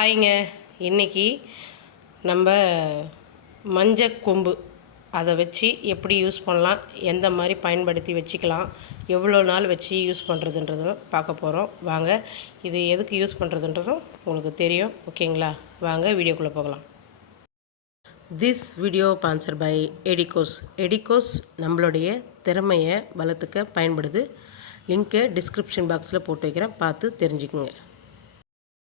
ஹாய்ங்க. இன்றைக்கி நம்ம மஞ்சள் கொம்பு. அதை வச்சு எப்படி யூஸ் பண்ணலாம்? எந்த மாதிரி பயன்படுத்தி வச்சுக்கலாம்? எவ்வளோ நாள் வச்சு யூஸ் பண்ணுறதுன்றதும் பார்க்க போகிறோம் வாங்க இது எதுக்கு யூஸ் பண்ணுறதுன்றதும் உங்களுக்கு தெரியும். ஓகேங்களா? வாங்க வீடியோக்குள்ளே போகலாம். This video sponsor by Edicos Edicos நம்மளுடைய திறமையை வளர்த்துக்க பயன்படுது. லிங்க்கை டிஸ்கிரிப்ஷன் பாக்ஸில் போட்டு வைக்கிறேன். பார்த்து தெரிஞ்சுக்குங்க.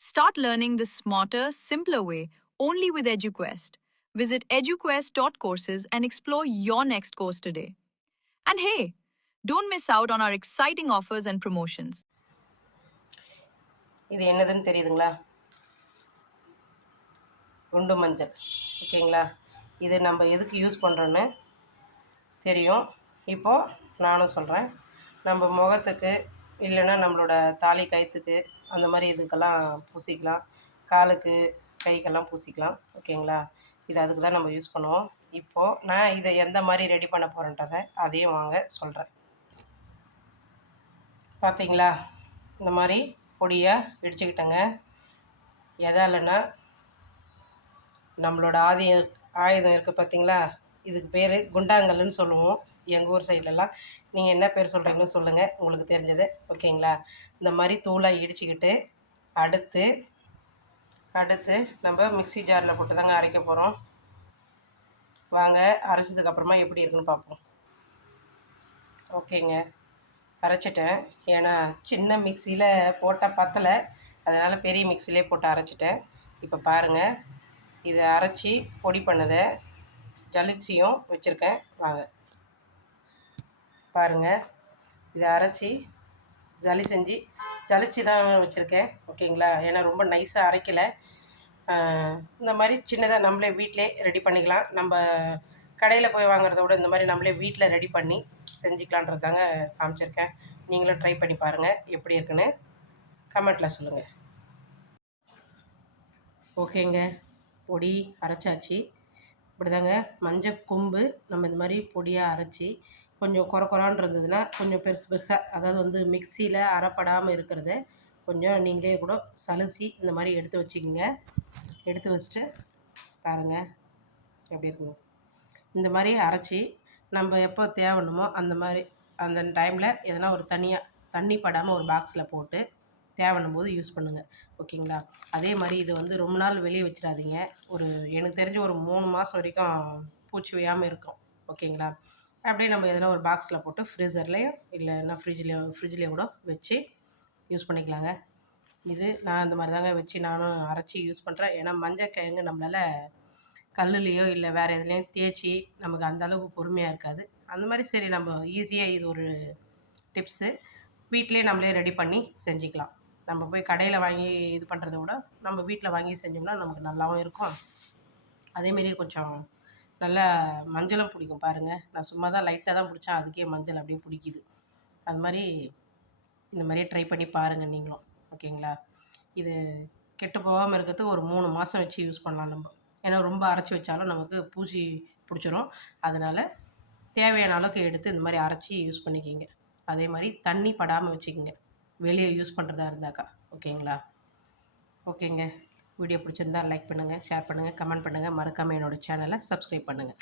Start learning the smarter, simpler way only with EduQuest. Visit eduquest.courses and explore your next course today. And hey, don't miss out on our exciting offers and promotions. இது என்னதுன்னு தெரியுதுங்களா குண்டு மஞ்சள் ஓகேங்களா இது நம்ம எதுக்கு யூஸ் பண்ணுறோன்னு தெரியும் இப்போது நானும் சொல்கிறேன் நம்ம முகத்துக்கு இல்லைன்னா நம்மளோட தாலி கயிற்றுக்கு அந்த மாதிரி இதுக்கெல்லாம் பூசிக்கலாம். காலுக்கு கைக்கெல்லாம் பூசிக்கலாம். ஓகேங்களா? இது அதுக்கு தான் நம்ம யூஸ் பண்ணுவோம். இப்போது நான் இதை எந்த மாதிரி ரெடி பண்ண போகிறேன்றதை அதையும் வாங்க சொல்கிறேன் பார்த்தீங்களா இந்த மாதிரி பொடியாக இடிச்சுக்கிட்டேங்க. எதாலன்னா நம்மளோட ஆதி ஆயுதம் இருக்குது பார்த்தீங்களா இதுக்கு பேர் குண்டாங்கல்லுன்னு சொல்லுவோம். எங்கள் ஊர் சைட்லலாம் நீங்கள் என்ன பேர் சொல்கிறீங்களோ சொல்லுங்கள் உங்களுக்கு தெரிஞ்சது. ஓகேங்களா? இந்த மாதிரி தூளாக இடிச்சுக்கிட்டு அடுத்து அடுத்து நம்ம மிக்ஸி ஜாரில் போட்டு தாங்க அரைக்க போகிறோம் வாங்க அரைச்சதுக்கப்புறமா எப்படி இருக்குன்னு பார்ப்போம் ஓகேங்க. அரைச்சிட்டேன். ஏன்னா சின்ன மிக்சியில் போட்டால் பத்தலை. அதனால் பெரிய மிக்சிலே போட்டு அரைச்சிட்டேன். இப்போ பாருங்கள் இதை அரைச்சி பொடி பண்ணதை ஜலிச்சியும் வச்சுருக்கேன். வாங்க. பாருங்கள் இதை அரைச்சி ஜலி செஞ்சு ஜலிச்சு தான் வச்சுருக்கேன். ஓகேங்களா? ஏன்னா ரொம்ப நைஸாக அரைக்கலை. இந்த மாதிரி சின்னதாக நம்மளே வீட்டிலே ரெடி பண்ணிக்கலாம். நம்ம கடையில் போய் வாங்குறத விட இந்த மாதிரி நம்மளே வீட்டில் ரெடி பண்ணி செஞ்சுக்கலான்றது தாங்க காமிச்சிருக்கேன். நீங்களும் ட்ரை பண்ணி பாருங்கள் எப்படி இருக்குன்னு கமெண்ட்டில் சொல்லுங்கள் ஓகேங்க. பொடி அரைச்சாச்சு. இப்படி தாங்க மஞ்சள் கொம்பு நம்ம இந்த மாதிரி பொடியாக அரைச்சி கொஞ்சம் குறை குறான்னு இருந்ததுன்னா கொஞ்சம் பெருசு பெருசாக அதாவது வந்து மிக்சியில் அரைப்படாமல் இருக்கிறத கொஞ்சம் நீங்களே கூட சலுசி இந்த மாதிரி எடுத்து வச்சுக்கோங்க. எடுத்து வச்சுட்டு பாருங்கள் எப்படி இருக்குங்க இந்த மாதிரி அரைச்சி நம்ம எப்போ தேவைணுமோ அந்த மாதிரி அந்த டைமில் எதனா ஒரு தனியாக தண்ணி படாமல் ஒரு பாக்ஸில் போட்டு தேவைன்னும் போது யூஸ் பண்ணுங்கள் ஓகேங்களா? அதே மாதிரி இது வந்து ரொம்ப நாள் வெளியே வச்சிடாதீங்க. ஒரு எனக்கு தெரிஞ்சு ஒரு மூணு மாதம் வரைக்கும் பூச்சி வையாமல் இருக்கும். ஓகேங்களா? அப்படியே நம்ம எதனா ஒரு பாக்ஸில் போட்டு ஃப்ரீசர்லேயும் இல்லைன்னா ஃப்ரிட்ஜ்லேயோ ஃப்ரிட்ஜ்லேயோ கூட வச்சு யூஸ் பண்ணிக்கலாங்க. இது நான் இந்த மாதிரி தாங்க வச்சு நானும் அரைச்சி யூஸ் பண்ணுறேன் ஏன்னா மஞ்சள் கிழங்கு நம்மளால் கல்லுலேயோ இல்லை வேறு எதுலேயும் தேய்ச்சி நமக்கு அந்த அளவுக்கு பொறுமையாக இருக்காது. அந்த மாதிரி சரி நம்ம ஈஸியாக இது ஒரு டிப்ஸு வீட்டிலே நம்மளே ரெடி பண்ணி செஞ்சுக்கலாம். நம்ம போய் கடையில் வாங்கி இது பண்ணுறத விட நம்ம வீட்டில் வாங்கி செஞ்சோம்னா நமக்கு நல்லாவும் இருக்கும். அதேமாரி கொஞ்சம் நல்லா மஞ்சளும் பிடிக்கும் பாருங்கள் நான் சும்மா தான் லைட்டாக தான் பிடிச்சேன். அதுக்கே மஞ்சள் அப்படியே பிடிக்குது. அது மாதிரி இந்த மாதிரியே ட்ரை பண்ணி பாருங்கள் நீங்களும். ஓகேங்களா? இது கெட்டு போகாமல் இருக்கிறதுக்கு ஒரு மூணு மாதம் வச்சு யூஸ் பண்ணலாம் நம்ம. ஏன்னா ரொம்ப அரைச்சி வச்சாலும் நமக்கு பூச்சி பிடிச்சிரும். அதனால் தேவையான அளவுக்கு எடுத்து இந்த மாதிரி அரைச்சி யூஸ் பண்ணிக்கிங்க. அதே மாதிரி தண்ணி படாமல் வச்சுக்கிங்க. வெளியே யூஸ் பண்ணுறதா இருந்தாக்கா. ஓகேங்களா? ஓகேங்க. வீடியோ பிடிச்சிருந்தா லைக் பண்ணுங்கள் ஷேர் பண்ணுங்கள் கமெண்ட் பண்ணுங்கள் மறக்காமல் என்னோடய சேனலை சப்ஸ்கிரைப் பண்ணுங்கள்